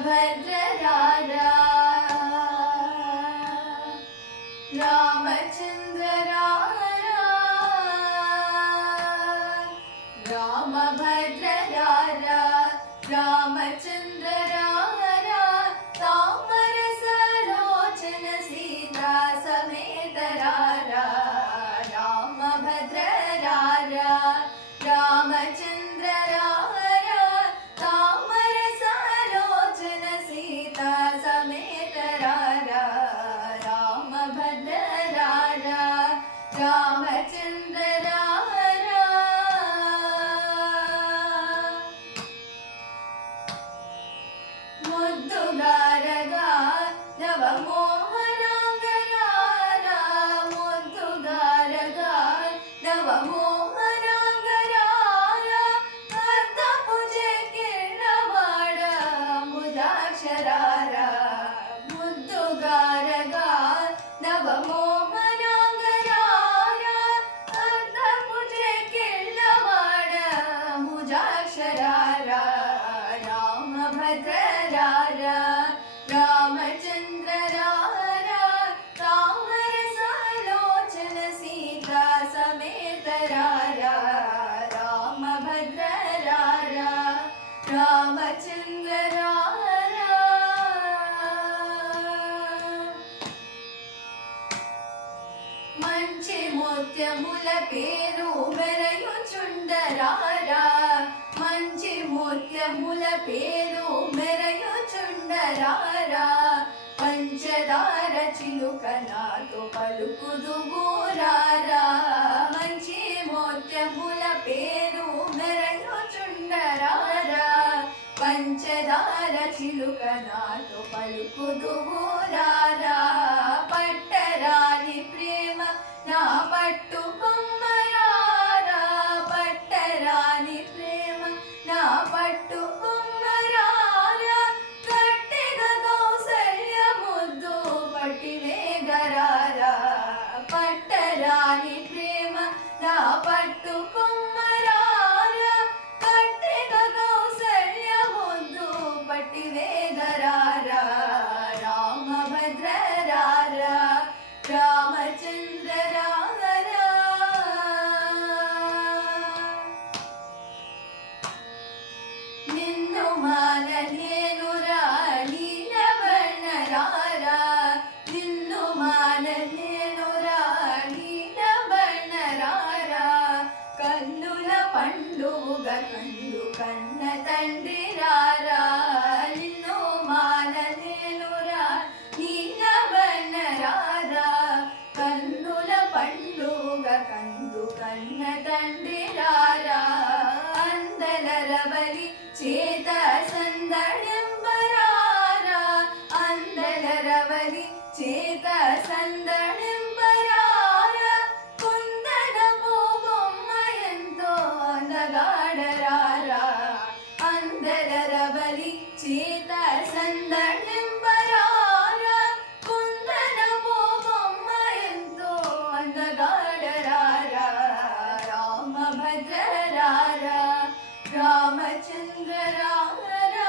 रामभद्र रारा रामचंद्र रारा रामभद्र रारा रामचंद्र रारा तामरस लोचन सीता समेत रारा रामभद्र रारा रामचंद्र रारा तामरस लोचन सीता समेत रारा रामभद्र रारा रामचंद्र रारा मुद्दुगारगा नवमोहनांगरारा मुद्दुगारगा नवमोहनांगरारा अद्दपुजे किरणवाड मुदाक्षरारा मुद्दुगारगा नवमोहनांगरारा अद्दपुजे किरणवाड मुदाक्षरारा रामभद्र रारा रामचंद्र रारा तामरस लोचन सीता समेत रारा रामभद्र रारा रामचंद्र रारा మంచి ముత్యముల పేరు మెరయుచుండరారా మంచి ముత్యముల పేరు మెరయుచుండరారా పంచదార చిలుక నాతో పలుకుదువురారా మంచి ముత్యముల పేరు మెరయుచుండరారా పంచదార చిలుక నాతో పలుకుదువురారా పట్టరాని ప్రేమ నా పట్టుకొమ్మరారా పట్టరాని ప్రేమ నా పట్టుకొమ్మరారా కట్టెగ కౌసల్య ముద్దు పట్టివేగరారా పట్టరాని ప్రేమ నా పట్టుకొమ్మరారా కట్టెగ కౌసల్య ముద్దు పట్టివేగరారా రామభద్ర రారా రామచంద్ర రారా నిన్ను మానలేనురా నీలవర్ణరారా నిన్ను మానలేనురా నీలవర్ణరారా కన్నుల పండుగ కందు కన్న తండ్రి రారా నిన్ను మానలేనురా నీలవర్ణరారా కన్నుల పండుగ కందు కన్న తండ్రి రారా అందలరవలి చేత సందడింపరారా అందలరవలి చేత సందడింపరారా కుందనపు బొమ్మ ఎంతో అందగాడరారా అందలరవలి చేత సందడింపరారా కుందనపు బొమ్మ ఎంతో అందగాడరారా రామభద్ర రారా రామచంద్ర రారా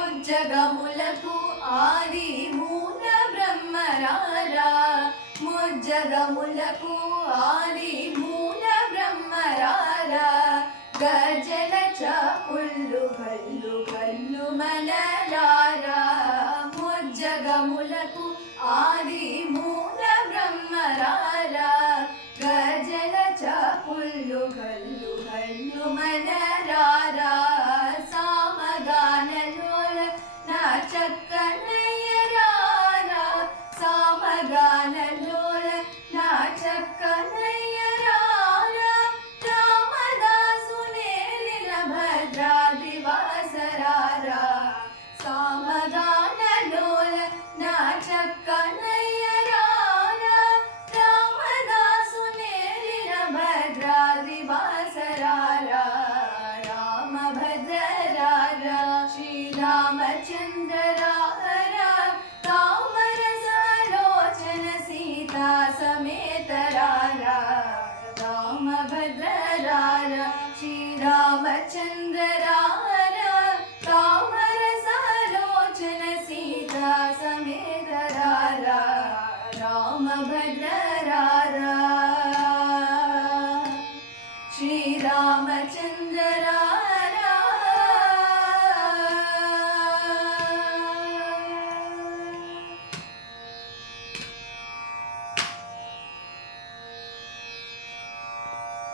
ముజ్జగములకు ఆది మూల బ్రహ్మరారా ముజ్జగములకు ఆది మూల బ్రహ్మరారా గజల చపుల్లు కల్లు కల్లు మనరారా ముజ్జగములకు ఆది మూల బ్రహ్మరారా గజల చపుల్లు కల్లు కల్లు మనరారా సామగానలోల నా చక్కనయ్యరారా సామగానలోల నా చక్కనయ్యరారా రామదాసు నేలిన భద్రాదివాసరారా సామగానలోల నా చక్కనయ్యరారా రామదాసు నేలిన భద్రాదివాసరారా రామభద్ర రారా శ్రీరామచంద్ర రారా तामरस लोचन सीता समेत रारा रामभद्र रारा శ్రీరామచంద్ర